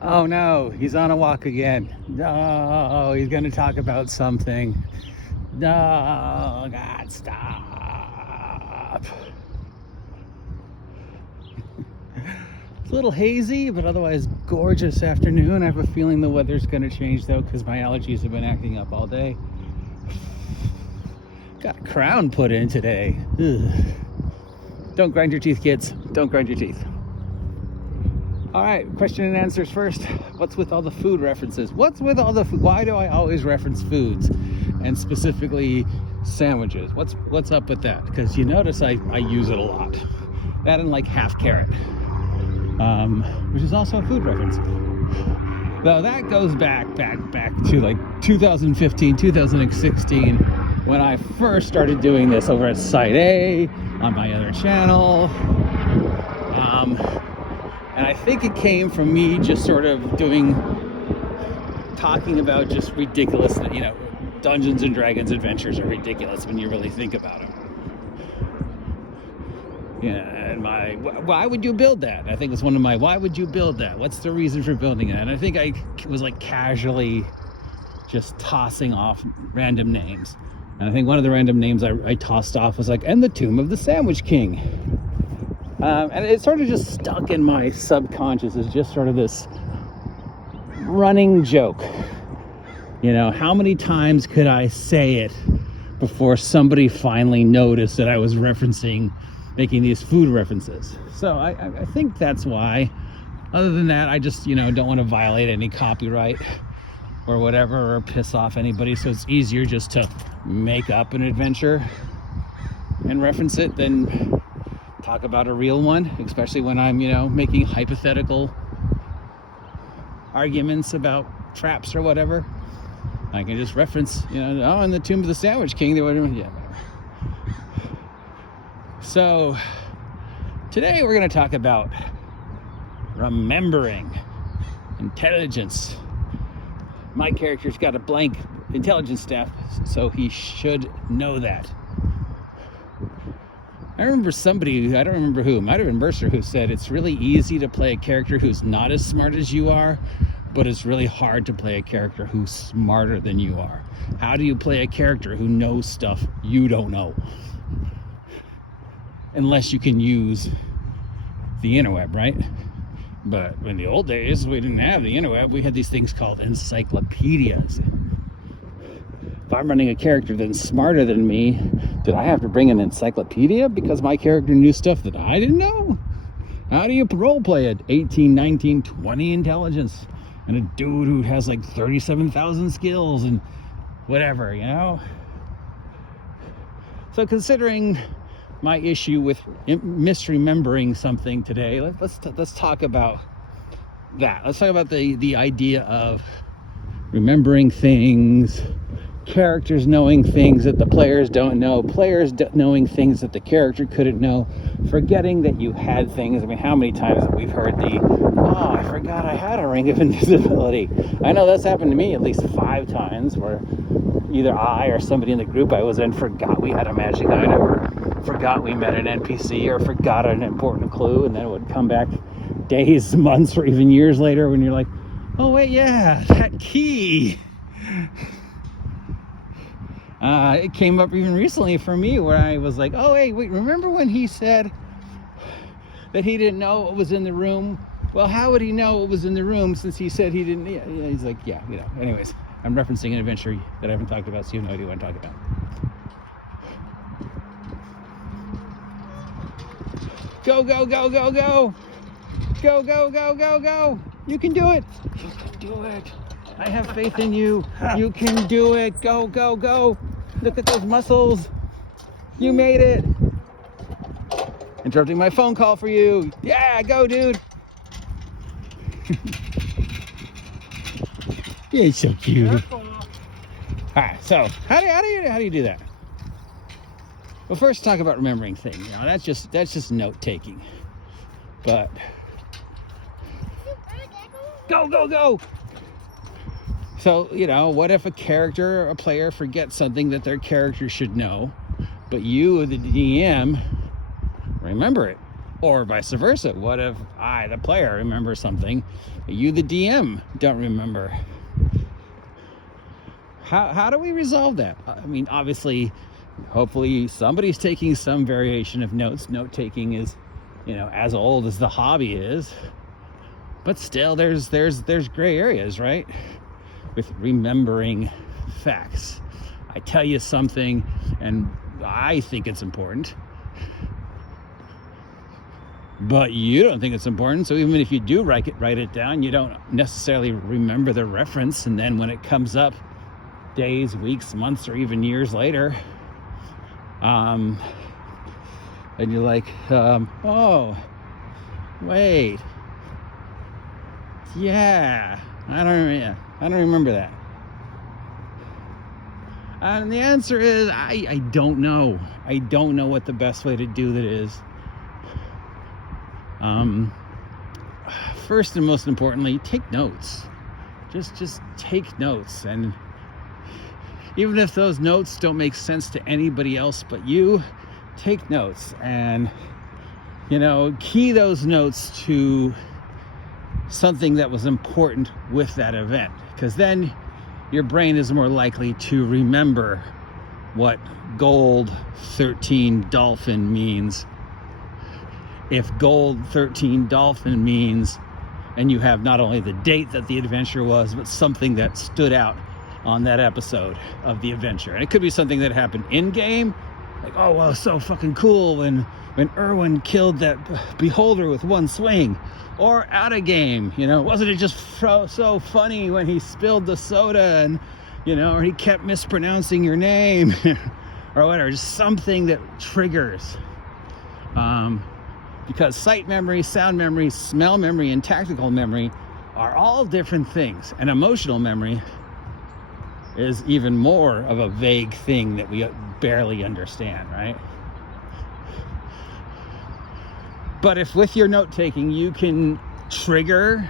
Oh no, he's on a walk again. No, he's going to talk about something. No, God, stop. It's a little hazy, but otherwise gorgeous afternoon. I have a feeling the weather's going to change though, because my allergies have been acting up all day. Got a crown put in today. Ugh. Don't grind your teeth, kids. Don't grind your teeth. All right, question and answers first. What's with all the food references? What's with all the food? Why do I always reference foods, and specifically sandwiches? What's up with that? Because you notice I use it a lot. That and like half carrot, which is also a food reference. Though that goes back to like 2015, 2016, when I first started doing this over at Site A on my other channel. And I think it came from me just sort of talking about just ridiculous, Dungeons and Dragons adventures are ridiculous when you really think about them. Yeah, and why would you build that? I think it's one of my, why would you build that? What's the reason for building it? And I think I was like casually just tossing off random names. And I think one of the random names I tossed off was like, and the Tomb of the Sandwich King. And it sort of just stuck in my subconscious as just sort of this running joke. How many times could I say it before somebody finally noticed that I was making these food references? So I think that's why. Other than that, I just, don't want to violate any copyright or whatever, or piss off anybody. So it's easier just to make up an adventure and reference it than talk about a real one, especially when I'm, making hypothetical arguments about traps or whatever. I can just reference, in the Tomb of the Sandwich King, they whatever. So today we're going to talk about remembering intelligence. My character's got a blank intelligence staff, so he should know that. I remember somebody, I don't remember who, it might have been Mercer, who said it's really easy to play a character who's not as smart as you are, but it's really hard to play a character who's smarter than you are. How do you play a character who knows stuff you don't know? Unless you can use the interweb, right? But in the old days, we didn't have the interweb. We had these things called encyclopedias. If I'm running a character that's smarter than me, did I have to bring an encyclopedia because my character knew stuff that I didn't know? How do you role play at 18, 19, 20 intelligence and a dude who has like 37,000 skills and whatever, So considering my issue with misremembering something today, let's talk about that. Let's talk about the idea of remembering things, characters knowing things that the players don't know, players knowing things that the character couldn't know, forgetting that you had things. I mean, how many times have we heard I forgot I had a ring of invisibility? I know that's happened to me at least 5 times, where either I or somebody in the group I was in forgot we had a magic item, or forgot we met an NPC, or forgot an important clue, and then it would come back days, months, or even years later when you're like, oh wait, yeah, that key. It came up even recently for me where I was like, oh, hey, wait, remember when he said that he didn't know what was in the room? Well, how would he know what was in the room since he said he didn't? Yeah, he's like, yeah, Anyways, I'm referencing an adventure that I haven't talked about, so you have no idea what I'm talking about. Go, go, go, go, go. Go, go, go, go, go. You can do it. You can do it. I have faith in you. You can do it. Go, go, go. Look at those muscles. You made it. Interrupting my phone call for you. Yeah, go, dude. You're so cute. All right, so how do you do that? Well, first talk about remembering things. That's just note taking. But go, go, go. So, what if a character or a player forgets something that their character should know, but you, the DM, remember it? Or vice versa. What if I, the player, remember something You, the DM, don't remember. How do we resolve that? I mean, obviously, hopefully somebody's taking some variation of notes. Note taking is, as old as the hobby is, but still there's gray areas, right? With remembering facts. I tell you something and I think it's important, but you don't think it's important. So even if you do write it down, you don't necessarily remember the reference. And then when it comes up days, weeks, months, or even years later, and you're like, oh, wait, yeah, I don't remember that. And the answer is, I don't know. I don't know what the best way to do that is. First and most importantly, take notes. Just take notes. And even if those notes don't make sense to anybody else but you, take notes and, key those notes to something that was important with that event. Because then your brain is more likely to remember what gold 13 dolphin means. If gold 13 dolphin means, and you have not only the date that the adventure was, but something that stood out on that episode of the adventure. And it could be something that happened in game, like, oh, well, so fucking cool when Erwin killed that beholder with one swing. Or out of game, wasn't it just so funny when he spilled the soda and, or he kept mispronouncing your name or whatever, just something that triggers. Because sight memory, sound memory, smell memory, and tactical memory are all different things. And emotional memory is even more of a vague thing that we barely understand, right? But if with your note-taking you can trigger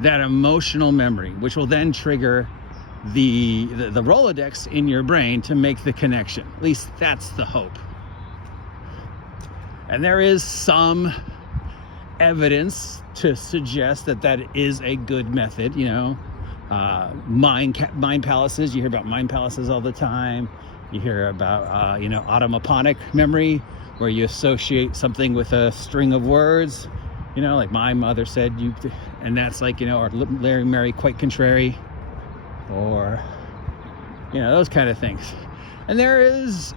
that emotional memory, which will then trigger the Rolodex in your brain to make the connection. At least that's the hope. And there is some evidence to suggest that is a good method, mind palaces. You hear about mind palaces all the time. You hear about, automoponic memory, where you associate something with a string of words, like my mother said, and that's like, or Larry, Mary, quite contrary, or, those kind of things. And there is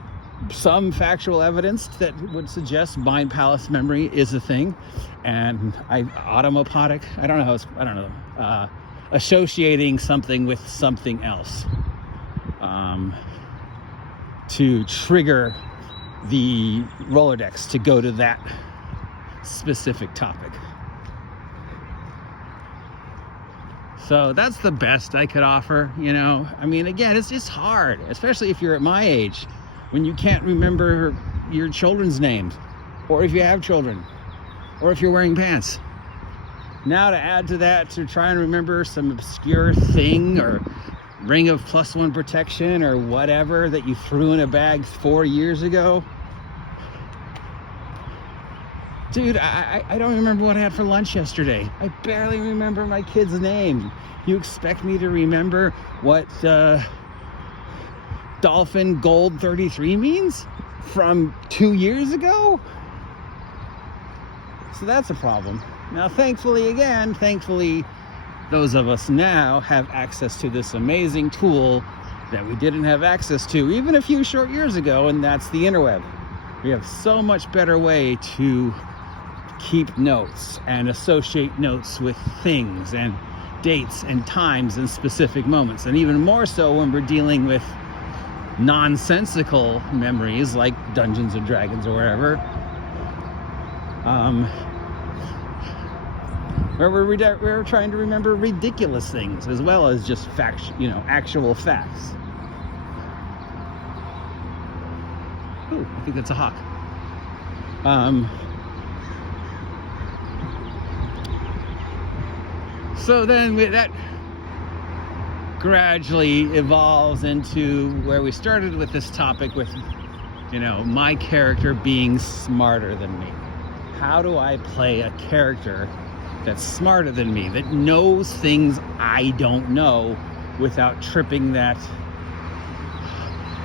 some factual evidence that would suggest mind palace memory is a thing. And automoponic, associating something with something else, to trigger the Rolodex to go to that specific topic. So that's the best I could offer, again, it's just hard, especially if you're at my age, when you can't remember your children's names, or if you have children, or if you're wearing pants. Now to add to that, to try and remember some obscure thing or ring of +1 protection or whatever that you threw in a bag 4 years ago. Dude, I don't remember what I had for lunch yesterday. I barely remember my kid's name. You expect me to remember what Dolphin Gold 33 means from 2 years ago? So that's a problem. Now, thankfully, those of us now have access to this amazing tool that we didn't have access to even a few short years ago, and that's the interweb. We have so much better way to keep notes and associate notes with things and dates and times and specific moments, and even more so when we're dealing with nonsensical memories like Dungeons and Dragons or wherever, where we're trying to remember ridiculous things as well as just actual facts. Ooh, I think that's a hawk. So then that gradually evolves into where we started with this topic with, my character being smarter than me. How do I play a character that's smarter than me, that knows things I don't know without tripping that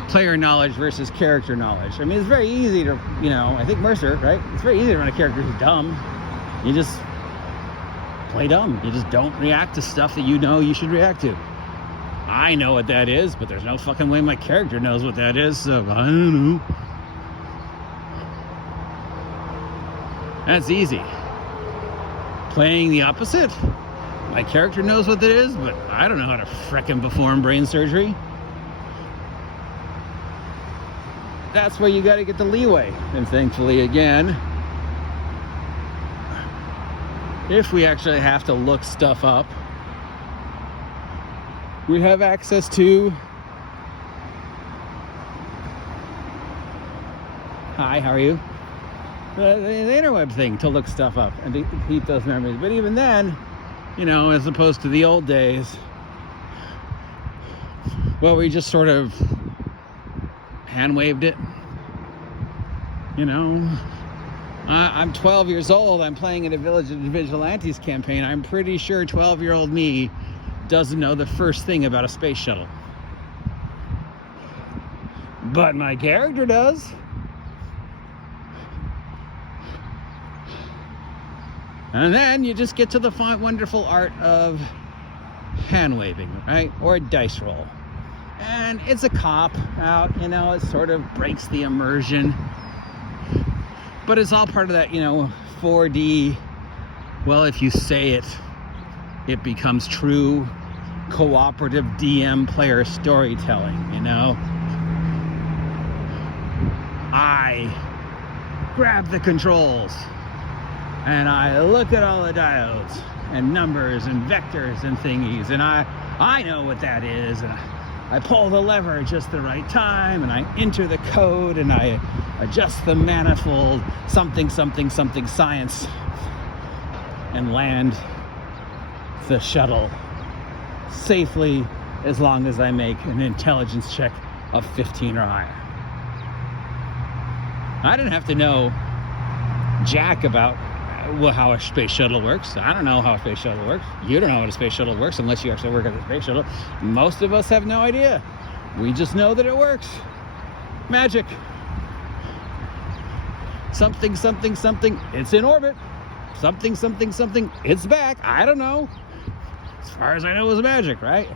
player knowledge versus character knowledge. I mean, it's very easy to, I think Mercer, right? It's very easy to run a character who's dumb. You just play dumb. You just don't react to stuff that you know you should react to. I know what that is, but there's no fucking way my character knows what that is, so I don't know. That's easy. Playing the opposite, my character knows what that is, but I don't know how to frickin' perform brain surgery. That's where you gotta get the leeway. And thankfully, again, if we actually have to look stuff up, we have access to, hi, how are you? The interweb thing to look stuff up and to keep those memories. But even then, as opposed to the old days, well, we just sort of hand waved it. I'm 12 years old. I'm playing in a Village of Vigilantes campaign. I'm pretty sure 12-year-old me doesn't know the first thing about a space shuttle. But my character does. And then you just get to the fun, wonderful art of hand waving, right? Or a dice roll. And it's a cop out, it sort of breaks the immersion. But it's all part of that, 4D, well, if you say it, it becomes true cooperative DM player storytelling, I grab the controls and I look at all the diodes and numbers and vectors and thingies, and I know what that is, and I pull the lever just the right time, and I enter the code, and I adjust the manifold, something science, and land the shuttle safely as long as I make an intelligence check of 15 or higher. I didn't have to know jack about how a space shuttle works. I don't know how a space shuttle works. You don't know how a space shuttle works unless you actually work at the space shuttle. Most of us have no idea. We just know that it works. Magic. Something, it's in orbit. Something, it's back. I don't know. As far as I know, it was magic, right?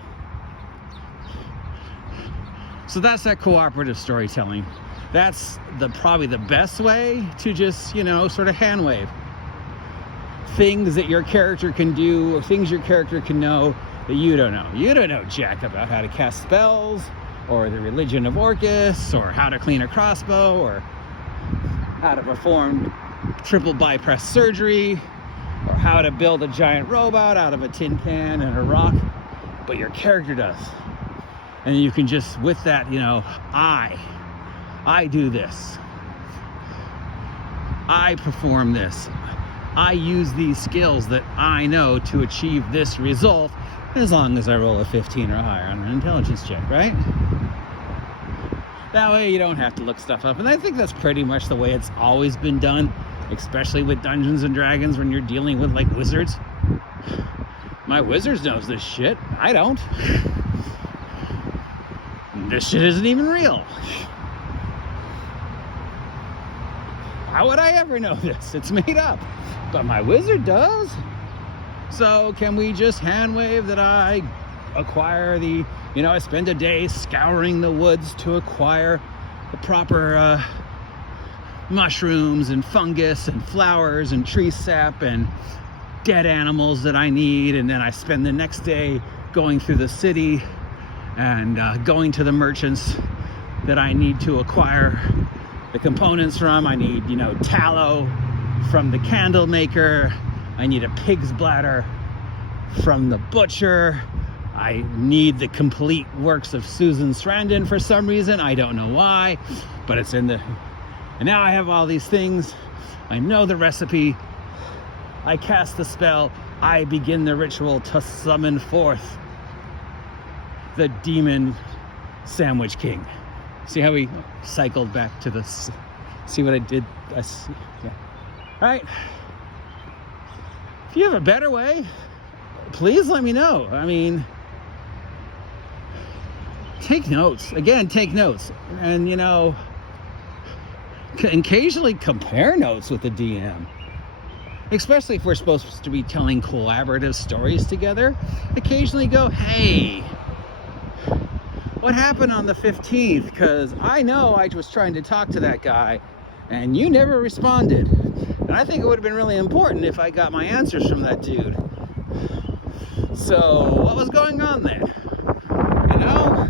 So that's that cooperative storytelling. That's probably the best way to just, sort of hand wave. Things that your character can do, or things your character can know that you don't know. You don't know jack about how to cast spells, or the religion of Orcus, or how to clean a crossbow, or how to perform triple bypass surgery, or how to build a giant robot out of a tin can and a rock. But your character does. And you can just, with that, I do this. I perform this. I use these skills that I know to achieve this result, as long as I roll a 15 or higher on an intelligence check, right? That way you don't have to look stuff up. And I think that's pretty much the way it's always been done, especially with Dungeons and Dragons when you're dealing with, like, wizards. My wizards knows this shit. I don't. This shit isn't even real. How would I ever know this? It's made up. But my wizard does. So can we just hand wave that I acquire I spend a day scouring the woods to acquire the proper mushrooms and fungus and flowers and tree sap and dead animals that I need, and then I spend the next day going through the city and going to the merchants that I need to acquire the components from. I need, tallow from the candle maker. I need a pig's bladder from the butcher. I need the complete works of Susan Sarandon for some reason. I don't know why, but it's in the... And now I have all these things. I know the recipe. I cast the spell. I begin the ritual to summon forth the demon Sandwich King. See how we cycled back to this? See what I did? Yeah. All right. If you have a better way, please let me know. I mean, take notes. Again, take notes. And, you know, occasionally compare notes with the DM. Especially if we're supposed to be telling collaborative stories together. Occasionally go, hey, what happened on the 15th? Because I know I was trying to talk to that guy and you never responded. And I think it would have been really important if I got my answers from that dude. So what was going on there? You know,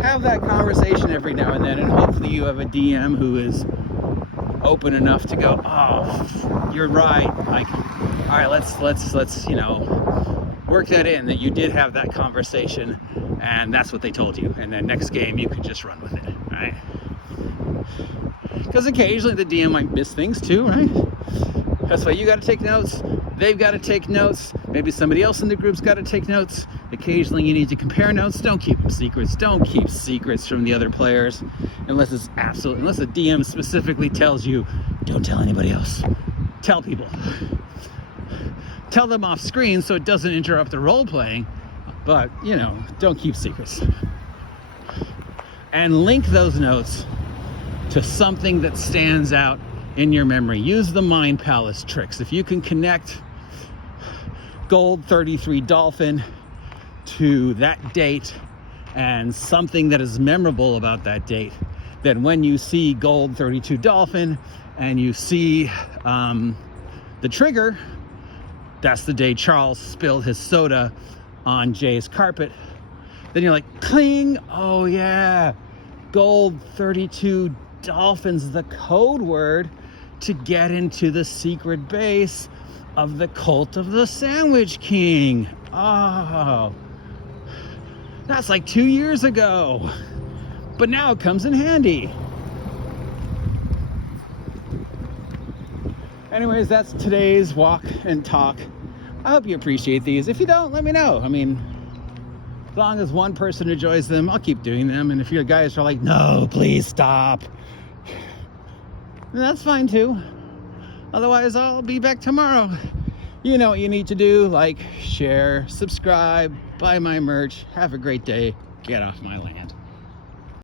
have that conversation every now and then, and hopefully you have a DM who is open enough to go, oh, you're right. Like, all right, let's you know, work that in, that you did have that conversation and that's what they told you. And then next game you can just run with it, right? Because occasionally the DM might miss things too, right? That's why you got to take notes. They've got to take notes. Maybe somebody else in the group's got to take notes. Occasionally you need to compare notes. Don't keep them secrets. Don't keep secrets from the other players unless it's unless the DM specifically tells you, don't tell anybody else. Tell people. Tell them off screen so it doesn't interrupt the role playing, but you know, don't keep secrets. And link those notes to something that stands out in your memory. Use the Mind Palace tricks. If you can connect Gold 33 Dolphin to that date and something that is memorable about that date, then when you see Gold 32 Dolphin and you see the trigger, that's the day Charles spilled his soda on Jay's carpet, then you're like, cling, oh yeah, Gold 32 Dolphin's the code word to get into the secret base of the cult of the Sandwich King. Oh, that's like 2 years ago, but now it comes in handy. Anyways, that's today's walk and talk. I hope you appreciate these. If you don't, let me know. I mean, as long as one person enjoys them, I'll keep doing them. And if you guys are like, no, please stop, then that's fine too. Otherwise, I'll be back tomorrow. You know what you need to do. Like, share, subscribe, buy my merch. Have a great day. Get off my land.